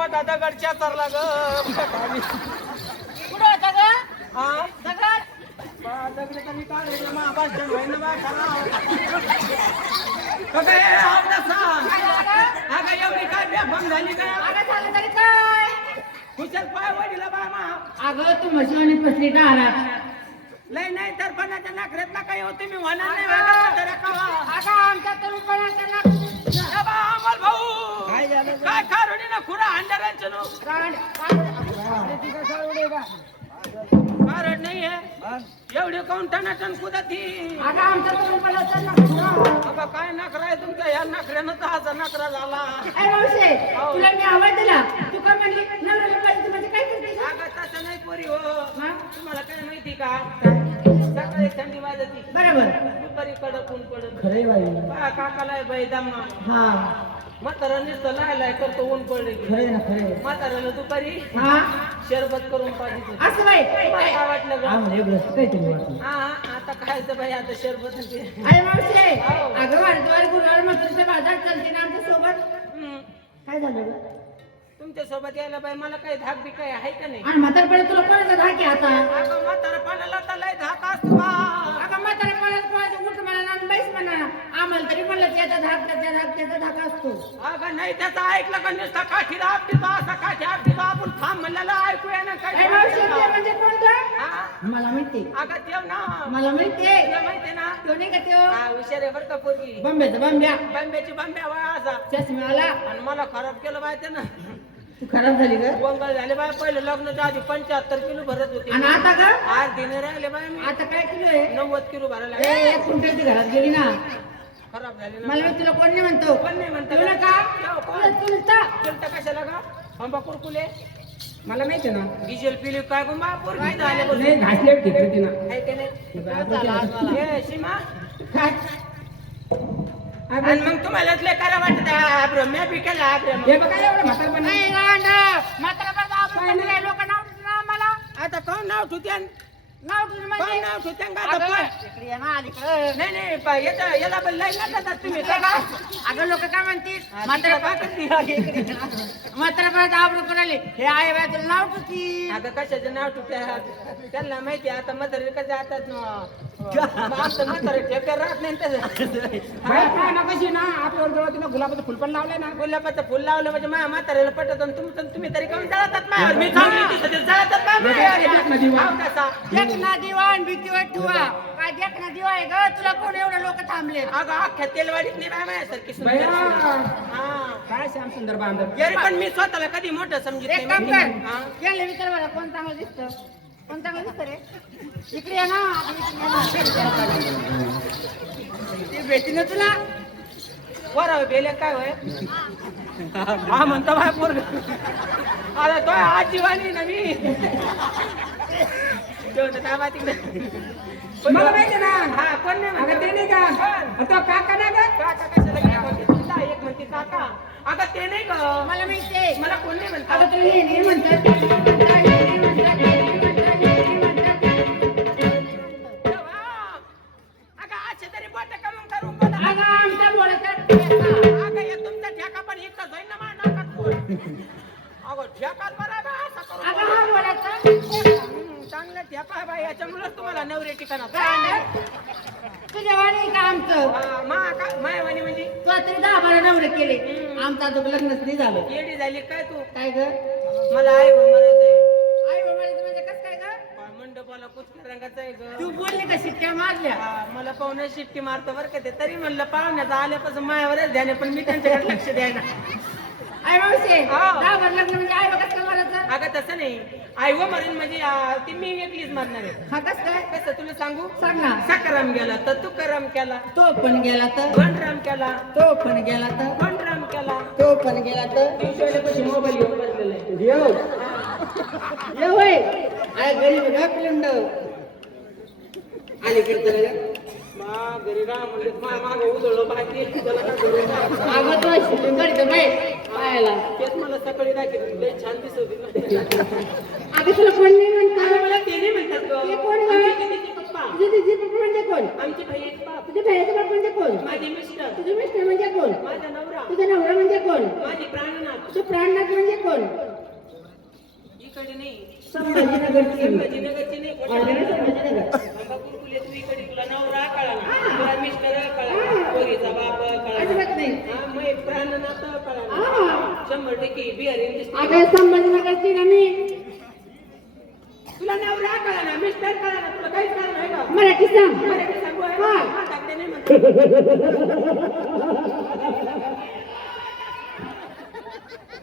मोठा दगड चातरला ग. कुठं होता ग? हा दगड? दगड कमी मा भाषण होईन बा अगं, सांग. ग? अगं, एवढी काय बेफाम झाली काय अगं झालं तरी काय? कुशल पाय वडीला बा मा. अगं तू म्हशीवानी फसली दारात लय नाही तर पणाच्या नाकऱ्यात नका येऊ तुम्ही होणार नाही. अगं. आमच्या तरुणपणाच्या नाक काय खारुडी ना खुरा अंधारांचं नो कारण नाही एवढी काऊन टनाटन कुदती? अगं काय नखरा आहे तुमच्या या नखऱ्यानं दहाचा नखरा झाला. मावशे? तुला मी आवाज दिला. तू का म्हणली नवऱ्याला पाहिजे म्हणजे काय करते अगं तसं नाही पोरी हो. हा? तुम्हाला काय माहिती का? सकाळी थंडी वाजती. बरोबर. कडक ऊन पडत. खरे बाई. बा काकाला बाई दम्मा हा. म्हातारा नुसतं करतो ऊन पडले की. खरे ना खरे म्हाताऱ्याला दुपारी हा? शरबत करून पाहिजे असं बाई. तुम्हाला काय वाटलं ग? आम्हाला एक गोष्ट काय तुम्ही वाटलं हा आता खायचं बाई आता शरबत आणि ते. अरे मावशे अगं वारद्वार गुरुवार मथुरच्या बाजार चालते ना आमच्यासोबत. हम्म. काय झालं ग? तुमच्यासोबत यायला बाई मला काही धाक बी काही आहे का नाही? आणि म्हातारपणे तुला कोणाचा धाक आहे आता? अगं म्हातारा पाण्याला तर लय धाक असतो बा. अगं म्हातारपणात कोणाचं उठ म्हणा आणि बैस म्हणा आम्हाला तरी म्हणलं त्याचा धाक त्याचा धाक त्याचा धाक असतो अगं नाही त्याचं ऐकलं का नुसता काठी दाबती बा असा काठी दाबती बा आपण थांब म्हणलेलं ऐकू येणं काय काही मावशे ते म्हणजे कोण गं? हा? मला माहिती. अगं तेव ना. मला माहितीये तुला माहिती ना? तो नाही का त्यो हा हुशार आहे बरं का पोरगी. बंब्याचा बंब्या. बंब्याची बंब्या वया असा चष्म्याला आणि मला खराब केलं बाय त्यानं. तू खराब झाली ग? वंगल झाले बाय. पहिले लग्नाच्या आधी पंच्याहत्तर किलो भरत होते. आणि आता का आज दिने राहिले बाय मी. आता काय किलो आहे? नव्वद किलो भरायला ए, लागले. एक क्विंटलची घरात गेली ना. खराब झाले ना मला तुला कोण नाही म्हणतो? कोण नाही म्हणतं तुला का? का यो, कोण? तुला तुलता चलता कशाला का अंबा कुरकुले. मला माहिती ना डिझेल पिली काय गुंबा पोरगी झाले बघ. नाही घासले तिनं. सीमा. काय? आणि मग तुम्हाला करा वाटत. मी बी केला आब्रो हे बघा एवढं म्हातारपण नाही. गांड. म्हातारा लोक नाव मला आता कोण नाव ठेवत्यान नाव म्हणजे? नाव ठेवत्यान का आता अगं, पण? इकडे ये ना अलीकडे नाही नाही पा- याचा- याला पण लाईन तुम्ही का? अगं लोक काय म्हणतील? म्हातारा म्हातारा आबरू करायले हे आहे बाय तुला नाव ठेवतील आता कशाचं नाव ठेवत्यात त्यांना माहिती आहे, आता म्हातारे कसं जातात ना. आमचं म्हातारे ठेकर राहत नाही त्याचं बाई काय ना कशी ना आपल्यावर जवळ तिनं गुलाबाचं फुल पण लावलंय ना गुलाबाचं फुल लावलं म्हणजे माझ्या म्हाताऱ्याला पटत आणि तुमचं तुम्ही तरी काऊन जळतात माझ्यावर मी चांगली जळतात माझ्यावर. कसा? दिवाण भीतीवर ठेवा काय देख ना दिवा आहे ग तुला कोण एवढे लोक थांबले अगं अख्ख्या तेलवाडीत नाही बाय माझ्यासारखी सुंदर. बया. हा. काय श्याम सुंदर बांधव पण मी स्वतःला कधी मोठं समजित एक नाही काम माहिती? हा? कर याला विचार मला कोण चांगलं दिसतं कोण चांगलं दिसतं रे इकडे ये ना. ते भेटी तुला? वराव बेले काय होय? हा म्हणतो बाय पोरग. आता तो आजीवानी ना मी. माहिती. मला माहिती ना. हा कोण नाही म्हणत? ते नाही का? तो काका ना ग? काका कशाला म्हणते? एक म्हणते काका. अगं ते नाही ग मला माहितीये मला कोण नाही अगं म्हणतात तुला हे नाही म्हणतात. अगं ठेकाच बरा बा असा करून अगं हा बोलायचा. ठेका. हम्म, चांगलं ठेका आहे बाई याच्यामुळेच तुम्हाला नवरे ठिकाणा तुझ्या वाणी का आमचं? मायवानी म्हणजे? तू तरी दहा बारा नवरे केले. आमचं अजून लग्नच नाही झालं. येडी झाली काय तू? काय ग? मला आई म्हणायचंय आई म्हणजे कसं काय ग? मंडपाला कुचक्या रंगाचा आहे ग. तू बोलली का शिट्ट्या मारल्या? हा, मला पाहुणे शिट्टी मारतो बरं का ते. तरी म्हणलं पाहुण्याचा आल्यापासून मायावरच ध्यान आहे, पण मी त्यांच्याकडे लक्ष द्यायला. आई मावशे हा. दहा बार लग्न म्हणजे आई मारायचं? अगं तसं नाही. आई व मरण म्हणजे आ, ती मी एकलीच मारणार आहे. हा कसं काय? कसं तुला सांगू? सांग ना. सकाराम गेला तर तुकाराम केला. तो पण गेला तर? घनराम केला. तो पण गेला तर? घनराम केला. तो पण गेला तर? दिवशी मोबाईल घेऊन बसलेला आहे. देव ये होय. आय गरीब आले कीर्तन मा घरी राहा म्हणजे मा मागं उधळलं बाकी त्याला काय करू नका. अगं तो शिलिंगड बाई. पायाला तेच मला सकाळी दाखवली लय छान दिसत होती. अगं तुला कोण नाही म्हणता? अगं, मला ते नाही म्हणतात गं. ते कोण गं? आमच्या कितीचे पप्पा? तुझे तुझे पप्पा म्हणजे कोण? आमचे भैयाचे बाप. तुझे भैयाचे बाप म्हणजे कोण? माझे मिस्टर. तुझे मिस्टर म्हणजे कोण? माझा नवरा. तुझा नवरा म्हणजे कोण? माझे प्राणनाथ. तुझं प्राणनाथ म्हणजे कोण? इकडे नाही. संभाजीनगरची. संभाजीनगरचे नाही. संभाजीनगर बाबा कुरकुले तू इकडे. तुला नवरा कळा तुला मिस्टर कळा पोरीचा बाप कळा अजिबात नाही हा मग प्राणनाथ कळा हा. शंभर टक्के अगं संभाजीनगरची ना मी तुला नवरा कळा ना मिस्टर कळा ना तुला काहीच कळा नाही का मराठी सांग मराठी सांगू आहे? हा. हा, टाकते नाही म्हणतो.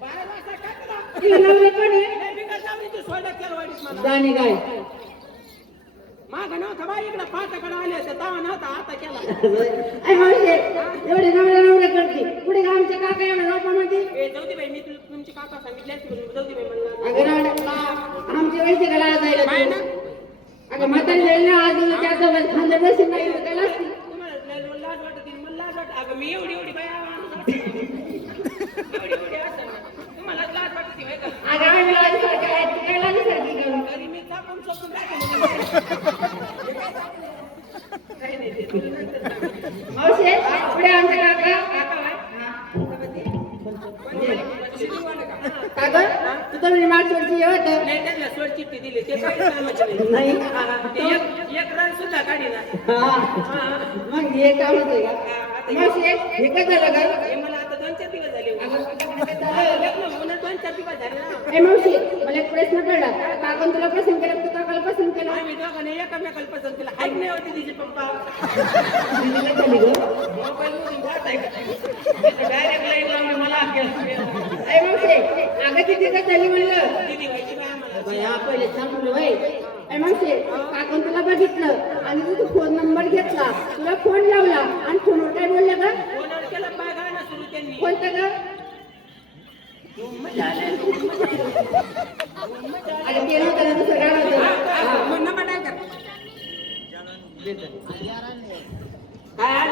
बाहेर असा का करा? तुला नवरा कोण आहे नाही, मी काय जाऊ दे, तू सोडा केलं वाईटच मला. गाणी गाय मागं नव्हता बाई इकडं पाटाकडे आले होते तेव्हा नव्हता आता केला मावशे एवढे नवरा नवरा करते पुढे का आमच्या काका एवढा नोपा म्हणते जाऊ दे बाई मी तुला तुमची काका सांगितले असते जाऊ दे बाई म्हणलं. अगं रावड्या, आमचे वैसे लाज जायला ना? अगं म्हातारी जाईल ना आज त्या सोबत खांदे बसून नाही लागते तुम्हाला लाज वाटत मला लाज वाटत. अगं मी एवढी एवढी बाई असते. असते लाज अगं आहे, करू? मी चापून चोपून नाही तुला पुढे आमच्या काका. काका बाई. का गं? तू तर मागच्या हे होतं. नाही त्यांना सोड चिठ्ठी दिली. ते काही कामाचे नाही. नाही. हा, हा. ते एक एक रन सुद्धा काढी ना. मग हे काम होते का आता हे- मावशे हे काय झालं का मला आता दोन चार दिवस झाले. लग्न होऊन दोन चार दिवस झाले ना. ए मावशी मला एक प्रश्न कळला. काकून तुला पसंत केलं तू काकाला पसंत केलं? आम्ही दोघांनी एकामेकाला पसंत केलं. नाही होती तिचे पप्पा दिदी काय झाली गं? मोबाईल मधून पाहत आहे. का डायरेक्ट लाईन लावली मला अगं किती काय झाली म्हणलं? पहिले सांगलो बाई काकून तुला बघितलं आणि तू फोन नंबर घेतला. तुला फोन लावला आणि फोनवर काय बोललं का कोणतं का. अरे ते नव्हतं ना दुसरं होतं. का? काय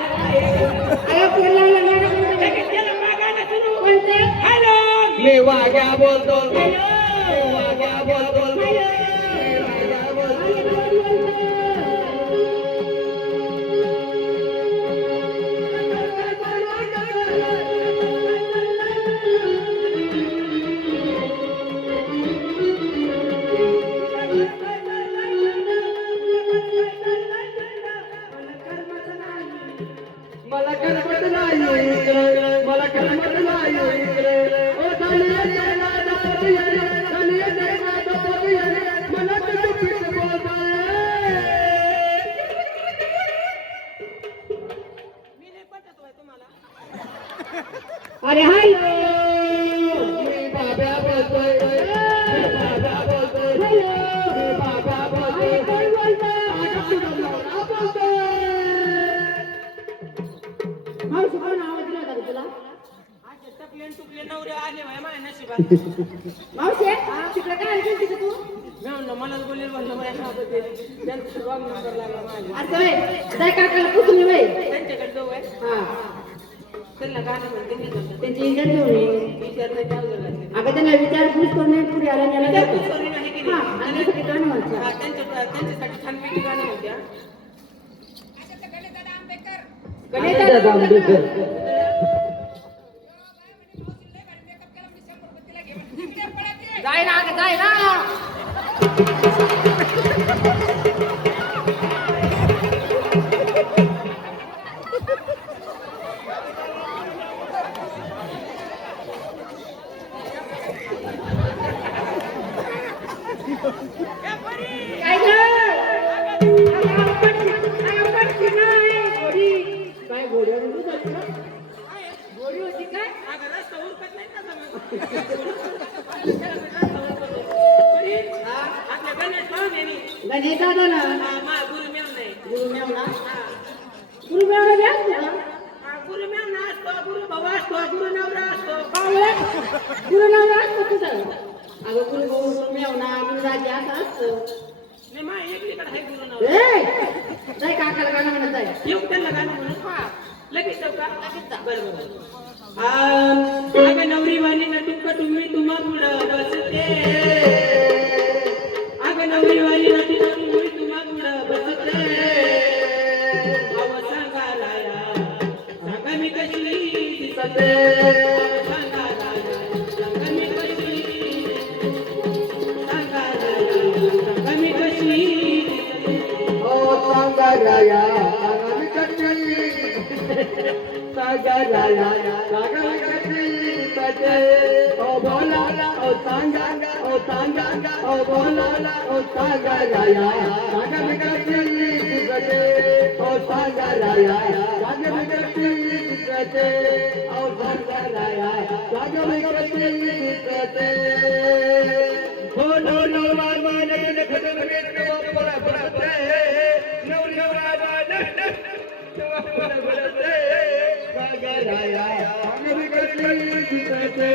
मी वाग्या बोलतो. मी वाग्या बोलतो. मावशी कोण आवाज दिला तुला टकले टुकले नवरे आले माझ्या नशिबात मावशी तिकडे काय तू मी मलाच बोलले म्हणलं माझ्या ते त्यांचा रॉंग नंबर लागला माझ्या असं होय जाय काकाला पुसून ये त्यांच्याकडे जाऊ आहे हा. त्यांना गाणं म्हणते मी त्यांची इंजन घेऊन ये. विचार नाही काय झालं अगं त्यांना विचारपूस करून पुढे आला गेला विचारपूस करून आहे की हा आणि गाणं म्हणतात त्यांच्या त्यांच्यासाठी छानपैकी गाणं म्हणते. हा. गणेश आंबेडकर जाय ना जाय ना. गणेश दादा ना गुरु मेव नाही गुरु मेवना हा. गुरु मेवना ना गुरु मेव ना असतो गुरु भाऊ असतो गुरु नवरा असतो गुरु नाव असतो कुठं अगं गुरु भाऊ गुरु मेवना गुरु राजा असं असतं नाही मा एकलीकडे आहे गुरु नवरा काकाला गाणं म्हणत येऊ त्यांना गाणं म्हणून लगेच जाऊ का? बरोबर अगं नवरी वाणी ना तुमका तुम्ही तुम्हा पुढं बसते. अगं नवरी वाणी ना तिला तुम्ही तुम्हा पुढं बसते. अव सांगा लाया. सांगा मी कशी दिसते. सागराया सागरी कटली ओ बोला ओ सांगा ओ सांगा ओ बोला ओ सागराया ओ ओ কে কে কে